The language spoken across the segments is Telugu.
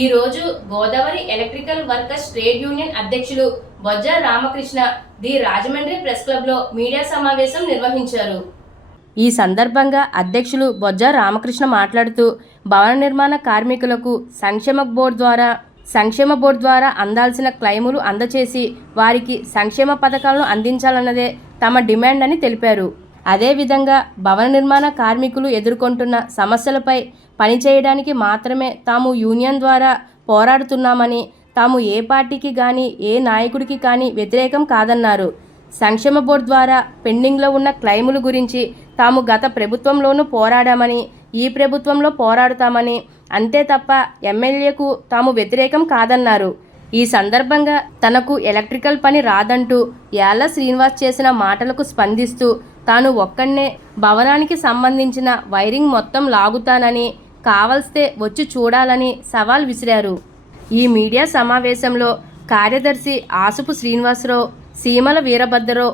ఈ రోజు Godavari electrical workers trade union అధ్యక్షులు బొజ్జ రామకృష్ణ ది రాజమండ్రి ప్రెస్ క్లబ్లో మీడియా సమావేశం నిర్వహించారు. ఈ సందర్భంగా అధ్యక్షులు బొజ్జ రామకృష్ణ మాట్లాడుతూ భవన నిర్మాణ కార్మికులకు సంక్షేమ బోర్డు ద్వారా సంక్షేమ బోర్డు ద్వారా అందాల్సిన క్లైములు అందచేసి వారికి సంక్షేమ పథకాలను అందించాలన్నదే తమ డిమాండ్ అని తెలిపారు. అదేవిధంగా భవన నిర్మాణ కార్మికులు ఎదుర్కొంటున్న సమస్యలపై పనిచేయడానికి మాత్రమే తాము యూనియన్ ద్వారా పోరాడుతున్నామని తాము ఏ పార్టీకి కానీ ఏ నాయకుడికి కానీ వ్యతిరేకం కాదన్నారు. సంక్షేమ బోర్డు ద్వారా పెండింగ్లో ఉన్న క్లైముల గురించి తాము గత ప్రభుత్వంలోనూ పోరాడామని ఈ ప్రభుత్వంలో పోరాడుతామని అంతే తప్ప ఎమ్మెల్యేకు తాము వ్యతిరేకం కాదన్నారు. ఈ సందర్భంగా తనకు ఎలక్ట్రికల్ పని రాదంటూ యాళ్ళ శ్రీనివాస్ చేసిన మాటలకు స్పందిస్తూ తాను ఒక్కడనే భవనానికి సంబంధించిన వైరింగ్ మొత్తం లాగుతానని కావల్స్తే వచ్చి చూడాలని సవాల్ విసిరారు. ఈ మీడియా సమావేశంలో కార్యదర్శి Asupu Srinivasarao Seemala Veerabhadrarao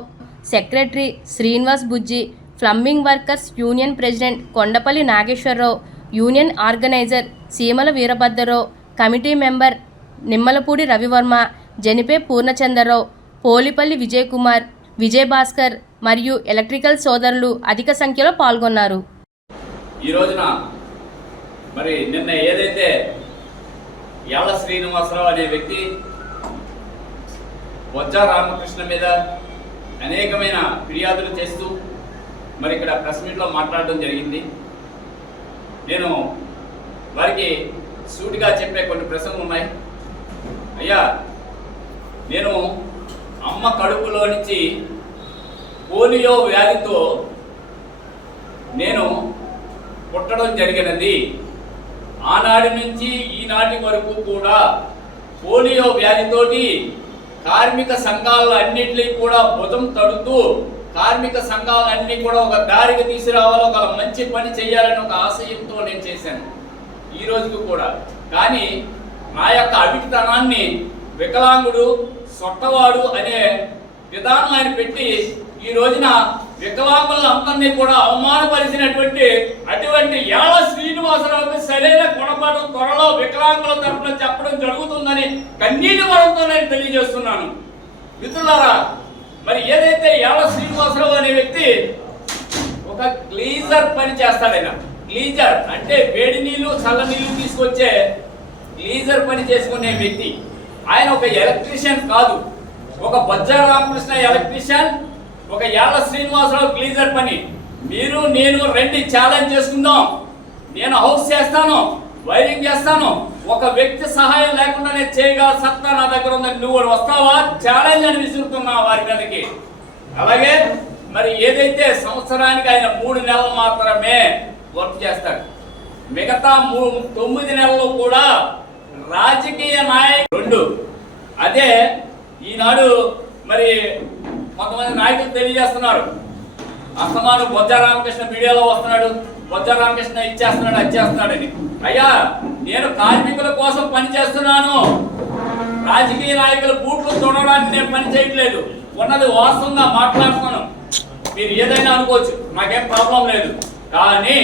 secretary Srinivas Bujji plumbing workers union president Kondapalli Nageswararao union organiser Seemala Veerabhadrarao committee member Nimmalapudi Ravivarma Janipe Purnachandrarao Polipalli Vijay Kumar Vijay Bhaskar మరియు ఎలక్ట్రికల్ సోదరులు అధిక సంఖ్యలో పాల్గొన్నారు. ఈ రోజున మరి నిన్న ఏదైతే యాళ్ళ శ్రీనివాసరావు అనే వ్యక్తి బొజ్జ రామకృష్ణ మీద అనేకమైన ఫిర్యాదులు చేస్తూ మరి ఇక్కడ ప్రెస్ మీట్లో మాట్లాడడం జరిగింది. నేను వారికి సూటిగా చెప్పే కొన్ని ప్రశ్నలు ఉన్నాయి. అయ్యా నేను అమ్మ కడుపులో నుంచి పోలియో వ్యాధితో నేను పుట్టడం జరిగినది. ఆనాటి నుంచి ఈనాటి వరకు కూడా పోలియో వ్యాధితోటి కార్మిక సంఘాలు అన్నింటినీ కూడా భుజం తడుతూ కార్మిక సంఘాలన్నీ కూడా ఒక దారికి తీసుకురావాలి ఒక మంచి పని చేయాలని ఒక ఆశయంతో నేను చేశాను. ఈ రోజుకు కూడా. కానీ నా యొక్క అవిటితనాన్ని వికలాంగుడు సొట్టవాడు అనే విధానం ఆయన పెట్టి ఈ రోజున వికలాంగులందరినీ కూడా అవమానపరిచినటువంటి అటువంటి యాళ శ్రీనివాసరావుకి సరైన గుణపాఠం త్వరలో వికలాంగుల తరఫున చెప్పడం జరుగుతుందని కన్నీటి వరంతో నేను తెలియజేస్తున్నాను. మిత్రులారా మరి ఏదైతే యాళ శ్రీనివాసరావు అనే వ్యక్తి ఒక గ్లీజర్ పని చేస్తాడు గ్లీజర్ అంటే వేడి నీళ్ళు చల్ల నీళ్ళు తీసుకొచ్చే గ్లీజర్ పని చేసుకునే వ్యక్తి. ఆయన ఒక ఎలక్ట్రీషియన్ కాదు. ఒక బజ్జా రామకృష్ణ ఎలక్ట్రీషియన్ ఒక యాళ్ళ శ్రీనివాసరావు గ్లీజర్ పని. మీరు నేను రెండు ఛాలెంజ్ చేసుకుందాం. నేను హౌస్ చేస్తాను వైరింగ్ చేస్తాను. ఒక వ్యక్తి సహాయం లేకుండా నేను చేయగల సత్తా నా దగ్గర ఉందని నువ్వు వస్తావా? ఛాలెంజ్ అని విసురుతున్నా వారి మీదకి. అలాగే మరి ఏదైతే సంవత్సరానికి ఆయన మూడు నెలలు మాత్రమే వర్క్ చేస్తాడు మిగతా మూ- తొమ్మిది నెలలు కూడా రాజకీయ నాయకుడు రెండు. అదే ఈనాడు నాయకులు తెలియజేస్తున్నారు. అస్తమాను బొజ్జ రామకృష్ణ మీడియాలో వస్తున్నాడు. బొజ్జ రామకృష్ణ ఇచ్చేస్తున్నాడు అది అయ్యా నేను కార్మికుల కోసం పని చేస్తున్నాను రాజకీయ నాయకుల బూట్లు తొడడానికి నేను పని చేయట్లేదు. ఉన్నది వాస్తవంగా మాట్లాడుతున్నాను. మీరు ఏదైనా అనుకోవచ్చు నాకేం ప్రాబ్లం లేదు. కానీ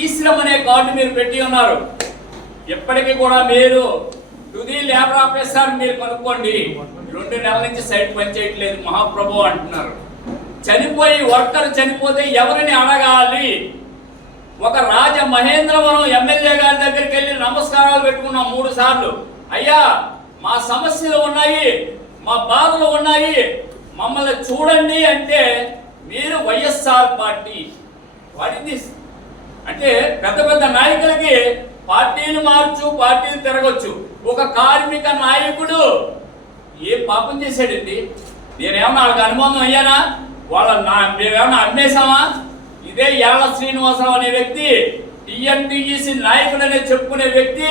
ఈ శ్రమ అనే కార్డు మీరు పెట్టి ఉన్నారు. ఎప్పటికీ కూడా మీరు తుది లేబర్ ఆఫీసర్ మీరు కనుక్కోండి. రెండు నెలల నుంచి సైట్ పని చేయట్లేదు మహాప్రభు అంటున్నారు. చనిపోయి వర్కర్ చనిపోతే ఎవరిని అడగాలి? ఒక రాజ మహేంద్రవరం ఎమ్మెల్యే గారి దగ్గరికి వెళ్ళి నమస్కారాలు పెట్టుకున్నాం మూడు సార్లు. అయ్యా మా సమస్యలు ఉన్నాయి మా బాధలు ఉన్నాయి మమ్మల్ని చూడండి అంటే మీరు వైఎస్ఆర్ పార్టీ. వాటిని అంటే పెద్ద పెద్ద నాయకులకి పార్టీలు మార్చు పార్టీలు తిరగొచ్చు. ఒక కార్మిక నాయకుడు ఏ పాపం చేశాడండి? నేనేమన్నా వాళ్ళకి అనుబంధం అయ్యానా? వాళ్ళ నా మేమేమన్నా అమ్మేశామా? ఇదే యాళ్ళ శ్రీనివాసరావు అనే వ్యక్తి టిఎన్టీఈసి నాయకుడు అనే చెప్పుకునే వ్యక్తి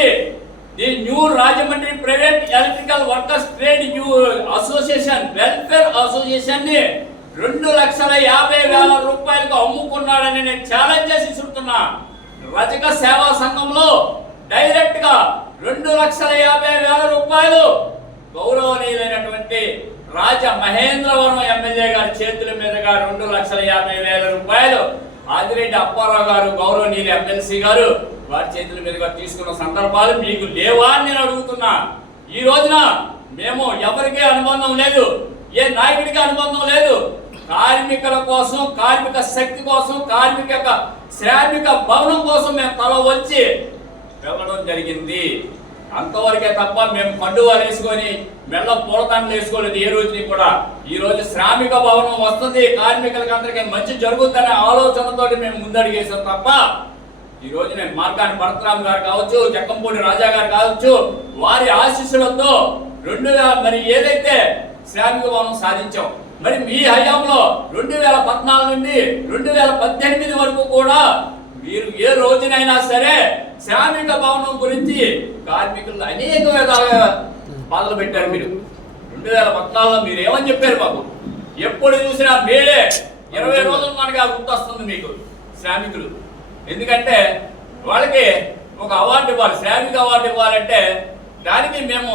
the new Rajahmundry private electrical workers trade you association welfare అసోసియేషన్ని రెండు లక్షల యాభై వేల రూపాయలకు అమ్ముకున్నాడని నేను ఛాలెంజ్ చేసి చూస్తున్నా. రజక సేవా సంఘంలో డైరెక్ట్గా రెండు లక్షల యాభై వేల రూపాయలు గౌరవనీయులైనటువంటి రాజ మహేంద్రవరం ఎమ్మెల్యే గారి చేతుల మీదుగా రెండు లక్షల యాభై వేల రూపాయలు ఆదిరెడ్డి అప్పారావు గారు గౌరవనీయులు ఎమ్మెల్సీ గారు వారి చేతుల మీదుగా తీసుకున్న సందర్భాలు మీకు లేవా అని నేను అడుగుతున్నా. ఈ రోజున మేము ఎవరికీ అనుబంధం లేదు ఏ నాయకుడికి అనుబంధం లేదు. కార్మికుల కోసం కార్మిక శక్తి కోసం కార్మిక యొక్క శ్రామిక భవనం కోసం మేము తల వచ్చి వెళ్ళడం జరిగింది. అంతవరకే తప్ప మేము కండువాలు వేసుకొని మెల్ల పూలదండలు వేసుకోలేదు ఏ రోజుని కూడా. ఈ రోజు శ్రామిక భవనం వస్తుంది కార్మికులకి అందరికీ మంచి జరుగుతుందనే ఆలోచనతోటి మేము ముందడిగేసాం తప్ప ఈ రోజు నేను మార్గాని భరతరామ్ గారు కావచ్చు జక్కంపూడి రాజా గారు కావచ్చు వారి ఆశీస్సులతో రెండు వేల మరి ఏదైతే శ్రామిక భవనం సాధించాం మరి మీ హయాంలో రెండు వేల పద్నాలుగు నుండి రెండు వేల పద్దెనిమిది వరకు కూడా మీరు ఏ రోజునైనా సరే శ్రామిక భవనం గురించి కార్మికులు అనేక విధాలుగా బాధలు పెట్టారు మీరు. రెండు వేల పద్నాలుగులో మీరు ఏమని చెప్పారు బాబు ఎప్పుడు చూసినా మేడే ఇరవై రోజులు మనకి ఆ గుర్తొస్తుంది మీకు శ్రామికులు. ఎందుకంటే వాళ్ళకి ఒక అవార్డు ఇవ్వాలి. శ్రామిక అవార్డు ఇవ్వాలంటే దానికి మేము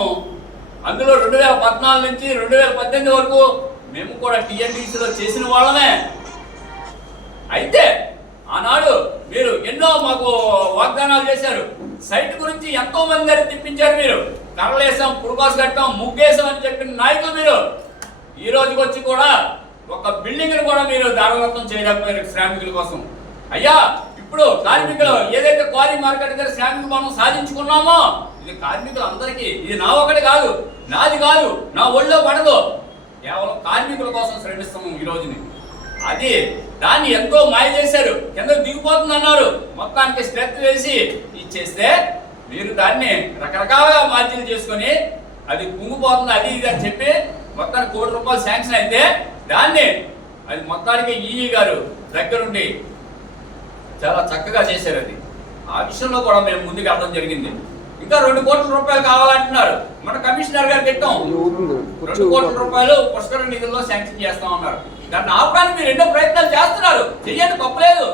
అందులో రెండు వేల పద్నాలుగు నుంచి రెండు వేల పద్దెనిమిది వరకు మేము కూడా టీఎన్టీసీలో చేసిన వాళ్ళమే. అయితే ఆనాడు మీరు ఎన్నో మాకు వాగ్దానాలు చేశారు. సైట్ గురించి ఎంతో మంది దగ్గర తిప్పించారు మీరు. కర్రలేసాం పురుకోసు కట్టాం ముగ్గేసాం అని చెప్పిన నాయకులు మీరు. ఈ రోజుకి వచ్చి కూడా ఒక బిల్డింగ్ కూడా మీరు దారదత్తం చేయలేకపోయారు శ్రామికుల కోసం. అయ్యా ఇప్పుడు కార్మికులు ఏదైతే క్వారీ మార్కెట్ దగ్గర శ్రామిక మనం సాధించుకున్నామో ఇది కార్మికులు అందరికీ ఇది నా ఒకటి కాదు నాది కాదు నా ఒళ్ళో పడదు. కేవలం కార్మికుల కోసం శ్రమిస్తున్నాం ఈ రోజుని. అది దాన్ని ఎంతో మాయ చేశారు. కింద దిగిపోతుంది అన్నారు. మొత్తానికి స్ట్రెత్ వేసి ఇచ్చేస్తే మీరు దాన్ని రకరకాలుగా మార్జిన్ చేసుకొని అది కుంగిపోతుంది అది ఇది అని చెప్పి మొత్తానికి కోటి రూపాయలు శాంక్షన్ అయితే దాన్ని అది మొత్తానికి ఈఈ గారు దగ్గరుండి చాలా చక్కగా చేశారు అది. ఆ విషయంలో కూడా మేము ముందుకు వెళ్ళడం జరిగింది. ఇంకా రెండు కోట్ల రూపాయలు కావాలంటున్నారు. మన కమిషనర్ గారు తిట్టాం. రెండు కోట్ల రూపాయలు పుష్కర నిధుల్లో శాంక్షన్ చేస్తాం అన్నారు దాన్ని ఆపడానికి మీరు ఎన్నో ప్రయత్నాలు చేస్తున్నారు. చెయ్యండి తప్పలేదు.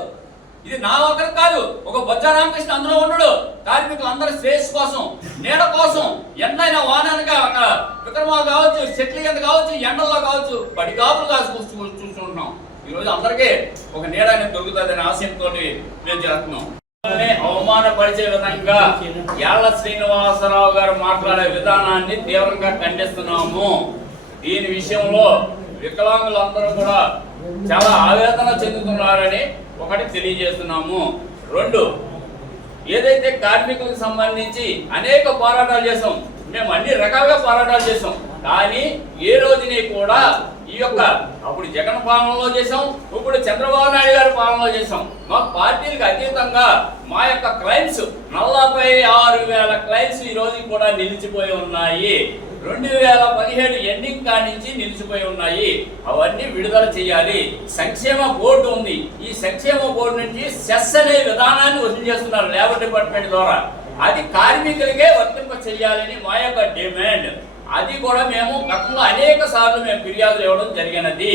ఇది నా ఒకరికి కాదు. ఒక బొజ్జ రామకృష్ణ అందులో ఉండడు. కార్మికులందరి శ్రేయస్ కోసం నీడ కోసం ఎన్నైనా వాననగా అక్కడ విక్రమాలు కావచ్చు చెట్ల కింద కావచ్చు ఎండల్లో కావచ్చు పడిగాపులు కాసు కాసి చూస్తుంటున్నాం ఈరోజు అందరికీ ఒక నీడ అనేది దొరుకుతుందనే ఆశయంతో మేము చేస్తున్నాం. అవమానపరిచే విధంగా యాళ్ళ శ్రీనివాసరావు గారు మాట్లాడే విధానాన్ని తీవ్రంగా ఖండిస్తున్నాము. దీని విషయంలో వికలాంగులందరూ కూడా చాలా ఆవేదన చెందుతున్నారని ఒకటి తెలియజేస్తున్నాము. రెండు ఏదైతే కార్మికులకు సంబంధించి అనేక పోరాటాలు చేసాం మేము అన్ని రకాలుగా పోరాటాలు చేసాం కానీ ఏ రోజుని కూడా ఈ యొక్క అప్పుడు జగన్ పాలనలో చేసాం ఇప్పుడు చంద్రబాబు నాయుడు గారి పాలనలో చేసాం. మా పార్టీలకు అతీతంగా మా యొక్క క్లైమ్స్ నలభై ఆరు వేల క్లైమ్స్ ఈ రోజు కూడా నిలిచిపోయి ఉన్నాయి. రెండు వేల పదిహేడు ఎండింగ్ కాడి నుంచి నిలిచిపోయి ఉన్నాయి. అవన్నీ విడుదల చేయాలి. సంక్షేమ బోర్డు ఉంది. ఈ సంక్షేమ బోర్డు నుంచి సెస్ అనే విధానాన్ని వసూలు చేస్తున్నారు లేబర్ డిపార్ట్మెంట్ ద్వారా. అది కార్మికులకే వర్తింప చేయాలని మా యొక్క డిమాండ్. అది కూడా మేము గతంలో అనేక సార్లు మేము ఫిర్యాదులు ఇవ్వడం జరిగినది.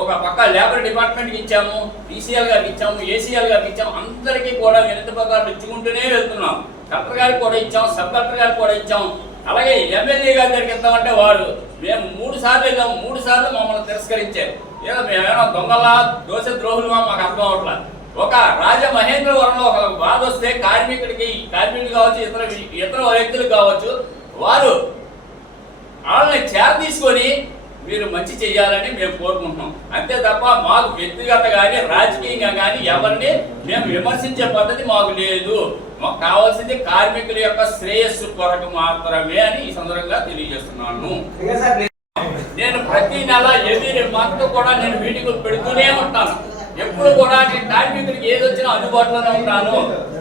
ఒక పక్క లేబర్ డిపార్ట్మెంట్కి ఇచ్చాము టీసీఎల్ గారికి ఇచ్చాము ఏసీఎల్ గారికి ఇచ్చాము అందరికీ కూడా వినతి పత్రాలు ఇచ్చుకుంటూనే వెళ్తున్నాం. కలెక్టర్ గారికి కూడా ఇచ్చాం సబ్ కలెక్టర్ గారికి కూడా ఇచ్చాం. అలాగే ఎమ్మెల్యే గారి దగ్గరికి వెళ్తామంటే వారు మేము మూడు సార్లు వెళ్ళాం మూడు సార్లు మమ్మల్ని తిరస్కరించారు. ఏదో మేమేమో దొంగలా దోష ద్రోహులుగా మాకు అర్థం అవట్లా. ఒక రాజ మహేంద్రవరంలో ఒక బాధ వస్తే కార్మికుడికి కార్మికులు కావచ్చు ఇతర ఇతర వ్యక్తులు కావచ్చు వారు వాళ్ళని చేర తీసుకొని మీరు మంచి చేయాలని మేము కోరుకుంటున్నాం. అంతే తప్ప మాకు వ్యక్తిగత కానీ రాజకీయంగా కానీ ఎవరిని మేము విమర్శించే పద్ధతి మాకు లేదు. కావాల్సింది కార్మికుల యొక్క శ్రేయస్సు కొరకు మాత్రమే అని ఈ సందర్భంగా తెలియజేస్తున్నాను. నేను ప్రతి నెల ఎవ్రీ మంత్ కూడా నేను మీటింగులు పెడుతూనే ఉంటాను. ఎప్పుడు కూడా నేను కార్మికుడికి ఏది వచ్చినా అందుబాటులోనే ఉంటాను.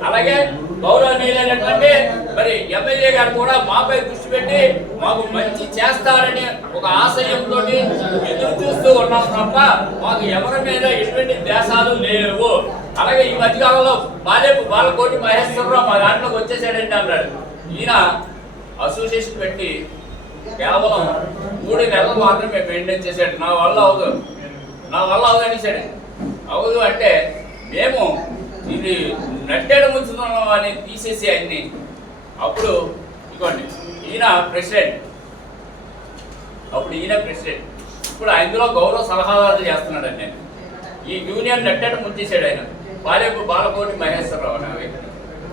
అలాగే గౌరవనీయులైనటువంటి మరి ఎమ్మెల్యే గారు కూడా మాపై దృష్టి పెట్టి మాకు మంచి చేస్తారని ఒక ఆశయంతో ఎదురు చూస్తూ ఉన్నాం తప్ప మాకు ఎవరి మీద ఎటువంటి దేశాలు లేవు. అలాగే ఈ మధ్యకాలంలో బాలేపు బాలకోటి మహేశ్వరరావు మా దాంట్లోకి వచ్చేసాడండి అన్నాడు. ఈయన అసోసియేషన్ పెట్టి కేవలం మూడు నెలలు మాత్రమే మెయింటైన్ చేశాడు. నా వల్ల అవదు నా వల్ల అవదు అనేసాడు. అవదు అంటే మేము ఇది నట్టేడు ముంచుతున్నాం అని తీసేసి ఆయన్ని అప్పుడు ఇదిగోండి ఈయన ప్రెసిడెంట్ అప్పుడు ఈయన ప్రెసిడెంట్ ఇప్పుడు అందులో గౌరవ సలహాదారులు చేస్తున్నాడు నేను ఈ యూనియన్ నట్టేడు ముంచేసాడు ఆయన. బాలేపు బాలకోటి మహేశ్వరరావు అనే.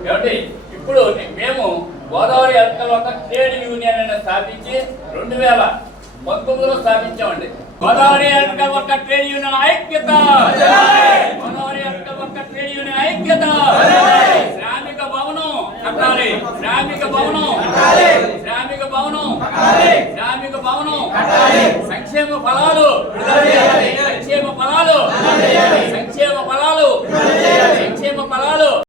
వ్యక్తి ఇప్పుడు మేము గోదావరి అంకల్ ఒక ట్రేడ్ యూనియన్ అనేది స్థాపించి రెండు వేల పంతొమ్మిదిలో స్థాపించామండి. గోదావరి అంకల్ ఒక ట్రేడ్ యూనియన్ ఐక్యత! గోదావరి అంకల్ ఒక ట్రేడ్ యూనియన్ ఐక్యత! శ్రామిక భవనం కట్టాలి. శ్రామిక భవనం శ్రామిక భవనం శ్రామిక భవనం సంక్షేమ ఫలాలు సంక్షేమ ఫలాలు. సంక్షేమ ఫలాలు. సంక్షేమ ఫలాలు.